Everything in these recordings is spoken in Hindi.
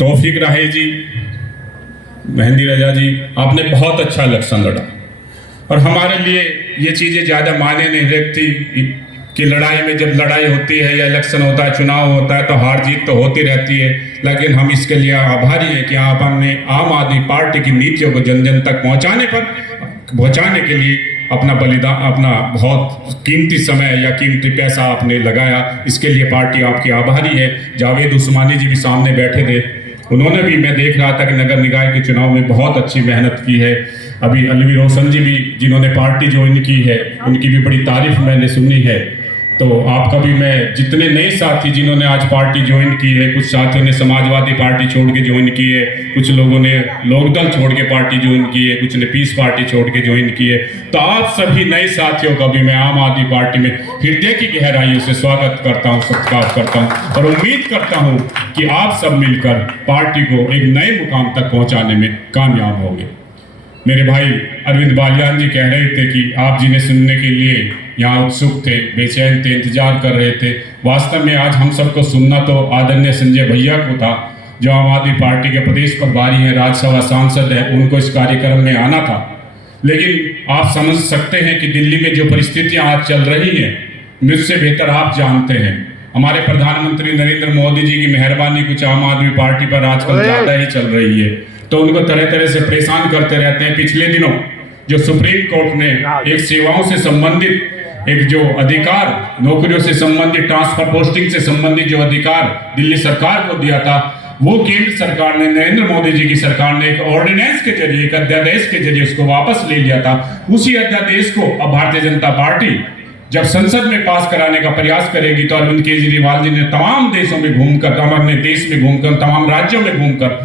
तौफीक राहे जी, मेहंदी रजा जी, आपने बहुत अच्छा इलेक्शन लड़ा और हमारे लिए ये चीज़ें ज़्यादा मायने नहीं रखती कि लड़ाई में जब लड़ाई होती है या इलेक्शन होता है, चुनाव होता है तो हार जीत तो होती रहती है, लेकिन हम इसके लिए आभारी हैं कि आपने आम आदमी पार्टी की नीतियों को जन जन तक पहुंचाने के लिए अपना बलिदान, अपना बहुत कीमती समय या कीमती पैसा आपने लगाया। इसके लिए पार्टी आपकी आभारी है। जावेद उस्मानी जी भी सामने बैठे थे, उन्होंने भी, मैं देख रहा था कि नगर निकाय के चुनाव में बहुत अच्छी मेहनत की है। अभी अलवी रोशन जी भी, जिन्होंने पार्टी ज्वाइन की है, उनकी भी बड़ी तारीफ मैंने सुनी है। तो आपका भी, मैं जितने नए साथी जिन्होंने आज पार्टी ज्वाइन की है, कुछ साथियों ने समाजवादी पार्टी छोड़ के ज्वाइन की है, कुछ लोगों ने लोकदल छोड़ के पार्टी ज्वाइन की है, कुछ ने पीस पार्टी छोड़ के ज्वाइन की है, तो आप सभी नए साथियों का भी मैं आम आदमी पार्टी में हृदय की गहराइयों से स्वागत करता हूँ, सत्कार करता हूँ और उम्मीद करता हूँ कि आप सब मिलकर पार्टी को एक नए मुकाम तक पहुँचाने में कामयाब होंगे। मेरे भाई अरविंद बालियान जी कह रहे थे कि आप जिन्हें सुनने के लिए यहाँ उत्सुक थे, बेचैन थे, इंतजार कर रहे थे। वास्तव में आज हम सबको सुनना तो आदरणीय संजय भैया को था, जो आम आदमी पार्टी के प्रदेश प्रभारी हैं, राज्यसभा सांसद हैं, उनको इस कार्यक्रम में आना था। लेकिन आप समझ सकते हैं कि दिल्ली में जो परिस्थितियाँ आज चल रही हैं, मुझसे बेहतर आप जानते हैं। हमारे प्रधानमंत्री नरेंद्र मोदी जी की मेहरबानी कुछ आम आदमी पार्टी पर आजकल ज़्यादा ही चल रही है, तो उनको तरह तरह से परेशान करते रहते हैं। पिछले दिनों जो सुप्रीम कोर्ट ने एक सेवाओं से संबंधित एक जो अधिकार, नौकरियों से संबंधित, ट्रांसफर पोस्टिंग से संबंधित जो अधिकार दिल्ली सरकार को दिया था, वो केंद्र सरकार ने, नरेंद्र मोदी जी की सरकार ने एक ऑर्डिनेंस के जरिए, एक अध्यादेश के जरिए उसको वापस ले लिया था। उसी अध्यादेश को अब भारतीय जनता पार्टी जब संसद में पास कराने का प्रयास करेगी, तो अरविंद केजरीवाल जी ने तमाम देशों में घूमकर, अपने देश में घूमकर, तमाम राज्यों में घूमकर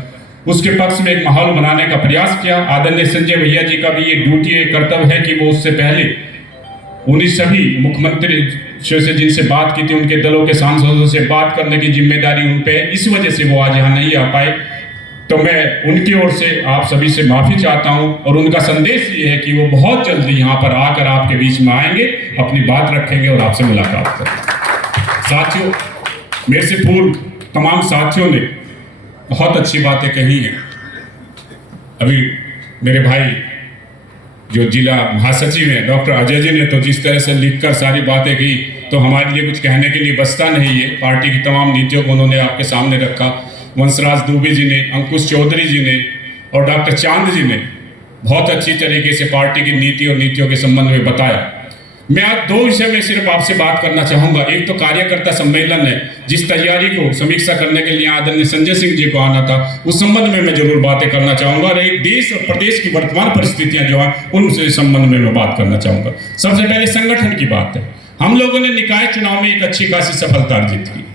उसके पक्ष में एक माहौल बनाने का प्रयास किया। आदरणीय संजय भैया जी का भी ये ड्यूटी, एक कर्तव्य है कि वो उससे पहले उन्हीं सभी मुख्यमंत्री से जिनसे बात की थी, उनके दलों के सांसदों से बात करने की जिम्मेदारी उन पे है। इस वजह से वो आज यहाँ नहीं आ पाए, तो मैं उनकी ओर से आप सभी से माफी चाहता हूँ और उनका संदेश ये है कि वो बहुत जल्दी यहाँ पर आकर आपके बीच में आएंगे, अपनी बात रखेंगे और आपसे मुलाकात करेंगे। साथियों, मेरे से पूर्व तमाम साथियों ने बहुत अच्छी बातें कही हैं। अभी मेरे भाई जो जिला महासचिव हैं डॉक्टर अजय जी ने तो जिस तरह से लिखकर सारी बातें की, तो हमारे लिए कुछ कहने के लिए बचता नहीं है। पार्टी की तमाम नीतियों को उन्होंने आपके सामने रखा। वंशराज दुबे जी ने, अंकुश चौधरी जी ने और डॉक्टर चांद जी ने बहुत अच्छी तरीके से पार्टी की नीति और नीतियों के संबंध में बताया। मैं आज दो विषय में सिर्फ आपसे बात करना चाहूँगा। एक तो कार्यकर्ता सम्मेलन है, जिस तैयारी को समीक्षा करने के लिए आदरणीय संजय सिंह जी को आना था, उस संबंध में मैं जरूर बातें करना चाहूँगा। और एक देश और प्रदेश की वर्तमान परिस्थितियाँ जो हैं, उनसे संबंध में मैं बात करना चाहूँगा। सबसे पहले संगठन की बात है। हम लोगों ने निकाय चुनाव में एक अच्छी खासी सफलता अर्जित की,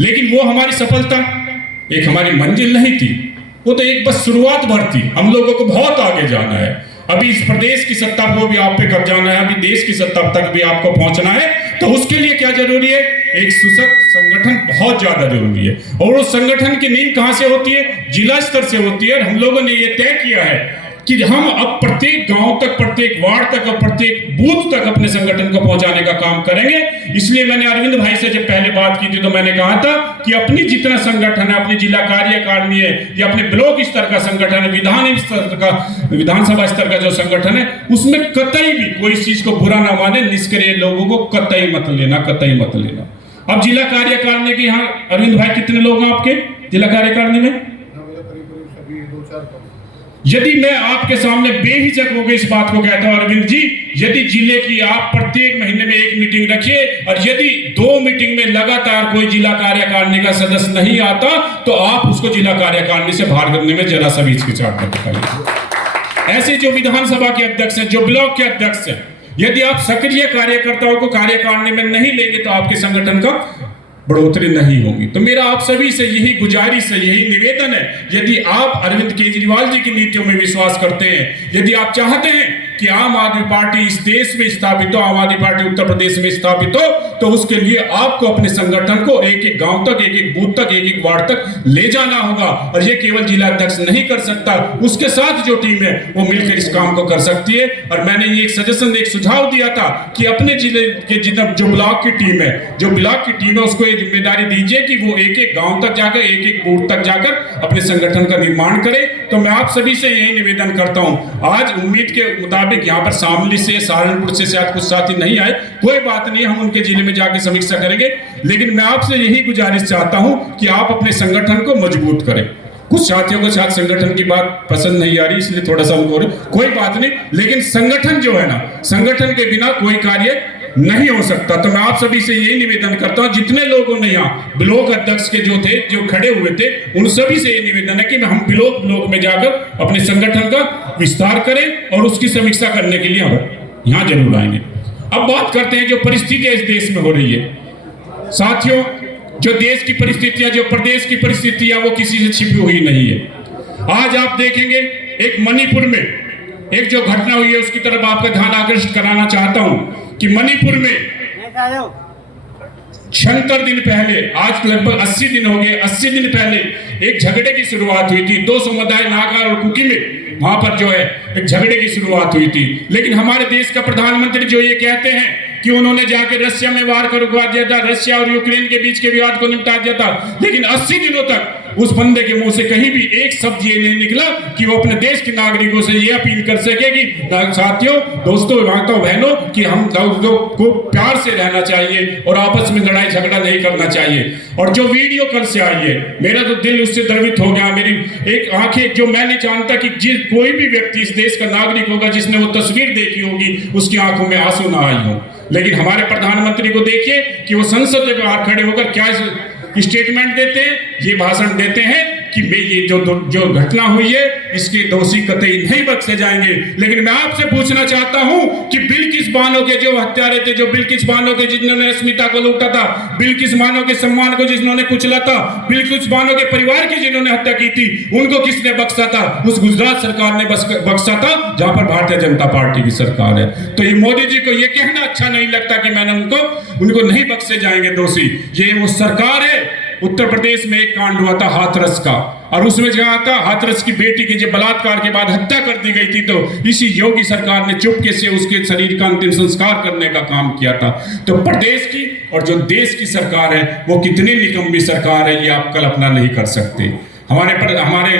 लेकिन वो हमारी सफलता एक हमारी मंजिल नहीं थी, वो तो एक बस शुरुआत भर थी। हम लोगों को बहुत आगे जाना है। अभी इस प्रदेश की सत्ता को भी आप पे कब्जाना है, अभी देश की सत्ता तक भी आपको पहुंचना है। तो उसके लिए क्या जरूरी है? एक सशक्त संगठन बहुत ज्यादा जरूरी है। और उस संगठन की नींव कहां से होती है? जिला स्तर से होती है। और हम लोगों ने ये तय किया है कि हम अब प्रत्येक गांव तक, प्रत्येक वार्ड तक और प्रत्येक बूथ तक अपने संगठन को पहुंचाने का काम करेंगे। इसलिए मैंने अरविंद भाई से जब पहले बात की थी, तो मैंने कहा था कि अपनी जितना संगठन है, अपनी जिला कार्यकारिणी है या अपने ब्लॉक स्तर का संगठन है, विधानसभा स्तर का जो संगठन है, उसमें कतई भी कोई चीज को बुरा ना माने, निष्क्रिय लोगों को कतई मत लेना, कतई मत लेना। अब जिला कार्यकारिणी के यहाँ अरविंद भाई कितने लोग हैं आपके जिला कार्यकारिणी में? यदि मैं आपके सामने बेहिचक होकर इस बात को कहता हूं, अरविंद जी, यदि जिले की आप प्रत्येक महीने में एक मीटिंग रखिए और यदि 2 मीटिंग में लगातार कोई जिला कार्यकारिणी का सदस्य नहीं आता, तो आप उसको जिला कार्यकारिणी से बाहर करने में जरा सा भी हिचकिचाहट मत दिखाइए। ऐसे जो विधानसभा के अध्यक्ष हैं, जो ब्लॉक के अध्यक्ष हैं, यदि आप सक्रिय कार्यकर्ताओं को कार्यकारिणी में नहीं लेंगे, तो आपके संगठन का बढ़ोतरी नहीं होगी। तो मेरा आप सभी से यही गुजारिश है, यही निवेदन है, यदि आप अरविंद केजरीवाल जी की नीतियों में विश्वास करते हैं, यदि आप चाहते हैं कि आम आदमी पार्टी इस देश में स्थापित हो, आम आदमी पार्टी उत्तर प्रदेश में स्थापित हो, तो उसके लिए आपको अपने संगठन को एक एक गांव तक, एक एक बूथ तक, एक एक वार्ड तक ले जाना होगा। और ये केवल जिला अध्यक्ष नहीं कर सकता, उसके साथ जो टीम है वो मिलकर इस काम को कर सकती है। और मैंने ये एक सजेशन, एक सुझाव दिया था कि अपने जिले के जितना जो ब्लॉक की टीम है, जो ब्लॉक की टीम है, उसको ये जिम्मेदारी दीजिए कि वो एक एक गांव तक जाकर, एक एक बूथ तक जाकर अपने संगठन का निर्माण करे। तो मैं आप सभी से यही निवेदन करता हूं। आज उम्मीद के मुताबिक यहाँ पर शामली से, सहारनपुर से शायद कुछ साथी नहीं आए, कोई बात नहीं, हम उनके जिले में जाकर समीक्षा करेंगे। लेकिन मैं आपसे यही गुजारिश चाहता हूं कि आप अपने संगठन को मजबूत करें। कुछ साथियों को शायद संगठन की बात पसंद नहीं आ रही, इसलिए थोड़ा सा उनको, कोई बात नहीं, लेकिन संगठन जो है ना, संगठन के बिना कोई कार्य नहीं हो सकता। तो मैं आप सभी से यही निवेदन करता हूं, जितने लोगों ने यहाँ ब्लॉक अध्यक्ष के जो थे, जो खड़े हुए थे, उन सभी से ये निवेदन है कि हम ब्लॉक में जाकर अपने संगठन का विस्तार करें और उसकी समीक्षा करने के लिए हम यहाँ जरूर आएंगे। अब बात करते हैं जो परिस्थितियां इस देश में हो रही है। साथियों, जो देश की परिस्थितियां, जो प्रदेश की परिस्थितियां, वो किसी से छिपी हुई नहीं है। आज आप देखेंगे एक मणिपुर में एक जो घटना हुई है, उसकी तरफ आपका ध्यान आकर्षित कराना चाहता हूं कि मणिपुर में 76 दिन पहले, आज लगभग 80 दिन हो गए, 80 दिन पहले एक झगड़े की शुरुआत हुई थी। दो समुदाय, नागा और कुकी में, वहां पर जो है एक झगड़े की शुरुआत हुई थी। लेकिन हमारे देश का प्रधानमंत्री जो ये कहते हैं कि उन्होंने जाकर रशिया में वार कर रुकवा दिया था, रशिया और यूक्रेन के बीच के विवाद को निपटा दिया था, लेकिन 80 दिनों तक उस बंदे के मुंह से कहीं भी एक शब्द ये नहीं निकला कि वो अपने देश के नागरिकों से ये अपील कर सके कि साथियों, दोस्तों, माताओं, बहनों, कि हम लोगों को प्यार से रहना चाहिए और आपस में लड़ाई झगड़ा नहीं करना चाहिए। और जो वीडियो कल से आई है, मेरा तो दिल उससे द्रवित हो गया। मेरी एक आंखें, जो मैं नहीं जानता कि कोई भी व्यक्ति इस देश का नागरिक होगा जिसने वो तस्वीर देखी होगी, उसकी आंखों में आंसू ना आई हो। लेकिन हमारे प्रधानमंत्री को देखिए कि वो संसद के बाहर खड़े होकर क्या स्टेटमेंट देते हैं, ये भाषण देते हैं कि ये जो घटना हुई है, इसके दोषी कतई नहीं बख्शे जाएंगे। लेकिन मैं आपसे पूछना चाहता हूं कि बिल्किस बानो के जो हत्यारे थे, जो बिल्किस बानो के जिन्होंने अस्मिता को लूटा था, बिल्किस बानो के सम्मान को जिन्होंने कुचला था, बिल्किस बानो के परिवार की जिन्होंने हत्या की थी, उनको किसने बख्शा था? उस गुजरात सरकार ने बख्शा था, जहां पर भारतीय जनता पार्टी की सरकार है। तो ये मोदी जी को ये कहना अच्छा नहीं लगता कि मैंने उनको नहीं बख्शे जाएंगे दोषी। ये वो सरकार है। उत्तर प्रदेश में एक कांड हुआ था हाथरस का, और उसमें क्या था, हाथरस की बेटी की जब बलात्कार के बाद हत्या कर दी गई थी, तो इसी योगी सरकार ने चुपके से उसके शरीर का अंतिम संस्कार करने का काम किया था। तो प्रदेश की और जो देश की सरकार है, वो कितनी निकम्मी सरकार है, ये आप कल्पना नहीं कर सकते। हमारे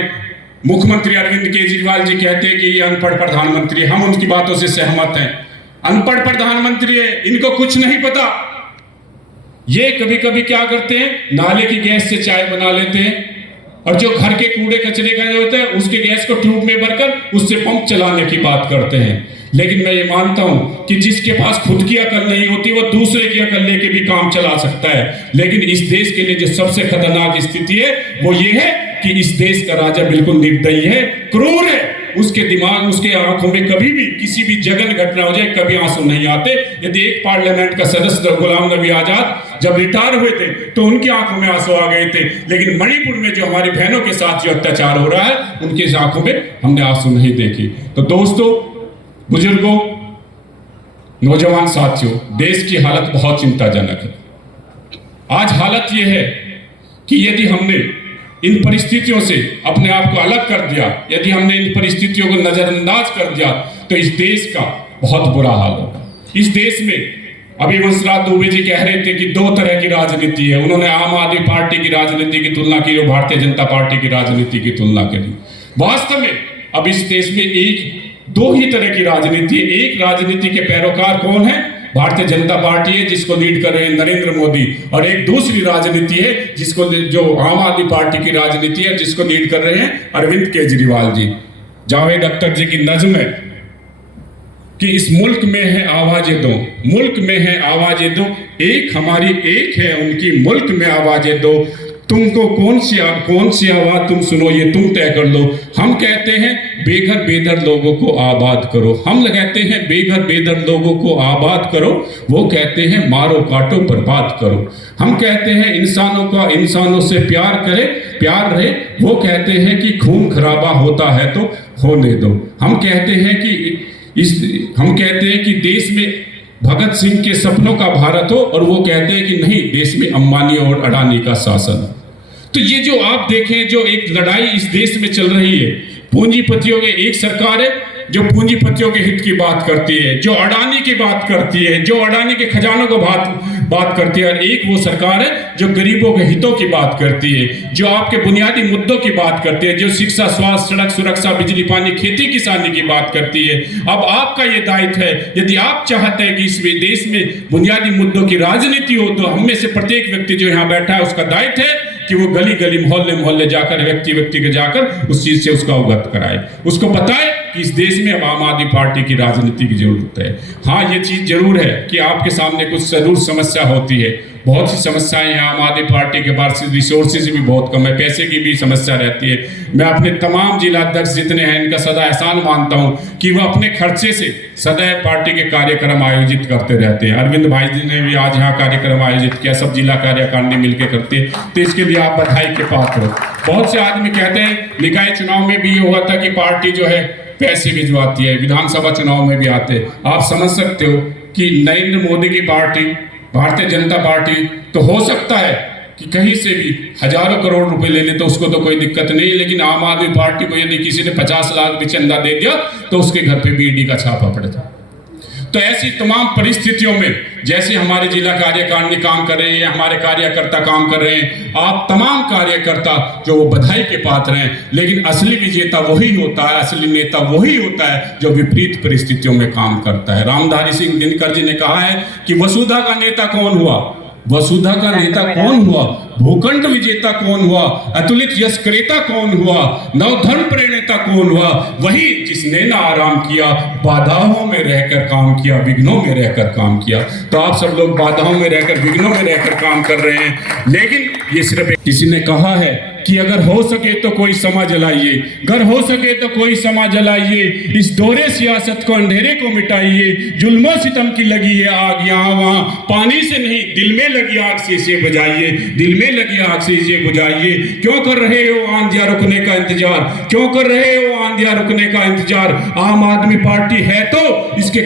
मुख्यमंत्री अरविंद केजरीवाल जी कहते हैं कि ये अनपढ़ प्रधानमंत्री, हम उनकी बातों से सहमत हैं। अनपढ़ प्रधानमंत्री है, इनको कुछ नहीं पता। ये कभी कभी क्या करते हैं, नाले की गैस से चाय बना लेते हैं, और जो घर के कूड़े कचरे का जो होता है, उसके गैस को ट्यूब में भरकर उससे पंप चलाने की बात करते हैं। लेकिन मैं ये मानता हूं कि जिसके पास खुद की अकल नहीं होती, वो दूसरे की अकल लेके भी काम चला सकता है। लेकिन इस देश के लिए जो सबसे खतरनाक स्थिति है, वो ये है कि इस देश का राजा बिल्कुल निर्दयी है, क्रूर है। उसके दिमाग, उसके आंखों में कभी भी किसी भी जघन्य घटना हो जाए, कभी आंसू नहीं आते। यदि एक पार्लियामेंट का सदस्य गुलाम नबी आजाद जब रिटायर हुए थे, तो उनकी आंखों में आंसू आ गए थे। लेकिन मणिपुर में जो हमारी बहनों के साथ जो अत्याचार हो रहा है, उनकी आंखों में हमने आंसू नहीं देखे। तो दोस्तों, बुजुर्गों, नौजवान साथियों, देश की हालत बहुत चिंताजनक है। आज हालत यह है कि यदि हमने इन परिस्थितियों से अपने आप को अलग कर दिया, यदि हमने इन परिस्थितियों को नजरअंदाज कर दिया, तो इस देश का बहुत बुरा हाल होगा। इस देश में अभी वंशराज दुबे जी कह रहे थे कि दो तरह की राजनीति है। उन्होंने आम आदमी पार्टी की राजनीति की तुलना की और भारतीय जनता पार्टी की राजनीति की तुलना करी। वास्तव में अब इस देश में दो ही तरह की राजनीति है। एक राजनीति के पैरोकार कौन है? भारतीय जनता पार्टी है, जिसको लीड कर रहे हैं नरेंद्र मोदी, और एक दूसरी राजनीति है जिसको, जो आम आदमी पार्टी की राजनीति है, जिसको लीड कर रहे हैं अरविंद केजरीवाल जी। जावेद अख्तर जी की नज्म है कि इस मुल्क में है आवाजें दो, मुल्क में है आवाजें दो, एक हमारी एक है उनकी, मुल्क में आवाजें दो, तुमको कौन सी आवाज तुम सुनो, ये तुम तय कर लो। हम कहते हैं बेघर बेदर लोगों को आबाद करो, हम कहते हैं बेघर बेदर लोगों को आबाद करो, वो कहते हैं मारो काटो बर्बाद करो। हम कहते हैं इंसानों से प्यार रहे, वो कहते हैं कि खून खराबा होता है तो होने दो। हम कहते हैं कि हम कहते हैं कि देश में भगत सिंह के सपनों का भारत हो, और वो कहते हैं कि नहीं, देश में अंबानी और अडानी का शासन। तो ये जो आप देखें, जो एक लड़ाई इस देश में चल रही है, पूंजीपतियों के, एक सरकार है जो पूंजीपतियों के हित की बात करती है, जो अडानी की बात करती है, जो अडानी के खजानों को बात करती है, और एक वो सरकार है जो गरीबों के हितों की बात करती है, जो आपके बुनियादी मुद्दों की बात करती है, जो शिक्षा, स्वास्थ्य, सड़क सुरक्षा, बिजली पानी, खेती किसानी की बात करती है। अब आपका ये दायित्व है, यदि आप चाहते हैं कि इस देश में बुनियादी मुद्दों की राजनीति हो, तो हम में से प्रत्येक व्यक्ति जो यहाँ बैठा है उसका दायित्व है कि वो गली गली, मोहल्ले मोहल्ले जाकर, व्यक्ति व्यक्ति के जाकर उस चीज से उसका अवगत कराए, उसको बताए कि इस देश में अब आम आदमी पार्टी की राजनीति की जरूरत है। हाँ, ये चीज जरूर है कि आपके सामने कुछ जरूर समस्या होती है, बहुत सी समस्याएं हैं। आम आदमी पार्टी के पास रिसोर्सेज भी बहुत कम है, पैसे की भी समस्या रहती है। मैं अपने तमाम जिला अध्यक्ष जितने हैं, इनका सदा एहसान मानता हूं कि वह अपने खर्चे से सदैव पार्टी के कार्यक्रम आयोजित करते रहते हैं। अरविंद भाई जी ने भी आज यहाँ कार्यक्रम आयोजित किया, सब जिला कार्यकारिणी मिलकर करते हैं, तो इसके लिए आप बधाई के पात्र हो। बहुत से आदमी कहते हैं, निकाय चुनाव में भी ये हुआ था कि पार्टी जो है पैसे भिजवाती है, विधानसभा चुनाव में भी आते हैं। आप समझ सकते हो कि नरेंद्र मोदी की पार्टी, भारतीय जनता पार्टी, तो हो सकता है कि कहीं से भी हजारों करोड़ रुपए ले ले तो उसको तो कोई दिक्कत नहीं, लेकिन आम आदमी पार्टी को यदि किसी ने 50 लाख भी चंदा दे दिया तो उसके घर पे भी ईडी का छापा पड़ता। तो ऐसी तमाम परिस्थितियों में जैसे हमारे जिला कार्यकारिणी काम कर रहे हैं, हमारे कार्यकर्ता काम कर रहे हैं, आप तमाम कार्यकर्ता जो वो बधाई के पात्र हैं, लेकिन असली विजेता वही होता है, असली नेता वही होता है जो विपरीत परिस्थितियों में काम करता है। रामधारी सिंह दिनकर जी ने कहा है कि वसुधा का नेता कौन हुआ, वसुधा का नेता कौन हुआ, भूखंड विजेता कौन हुआ, अतुलित यश क्रेता कौन हुआ, नवधर्म प्रेरणेता कौन हुआ, वही जिसने ना आराम किया, बाधाओं में रहकर काम किया, विघ्नों में रहकर काम किया। तो आप सब लोग बाधाओं में रहकर, विघ्नों में रहकर काम कर रहे हैं, लेकिन ये सिर्फ किसी ने कहा है कि अगर हो सके तो कोई समा जलाइए, अगर हो सके तो कोई समा जलाइए, इस दोहरे सियासत को, अंधेरे को मिटाइए, जुल्मों सितम की लगी है आग यहाँ वहाँ, पानी से नहीं दिल में लगी आग से इसे बुझाइए, दिल में लगी आग से इसे बुझाइए। क्यों कर रहे हो आंधिया रुकने का इंतजार, क्यों कर रहे हो आंधिया रुकने का इंतजार? आम आदमी पार्टी है तो इसके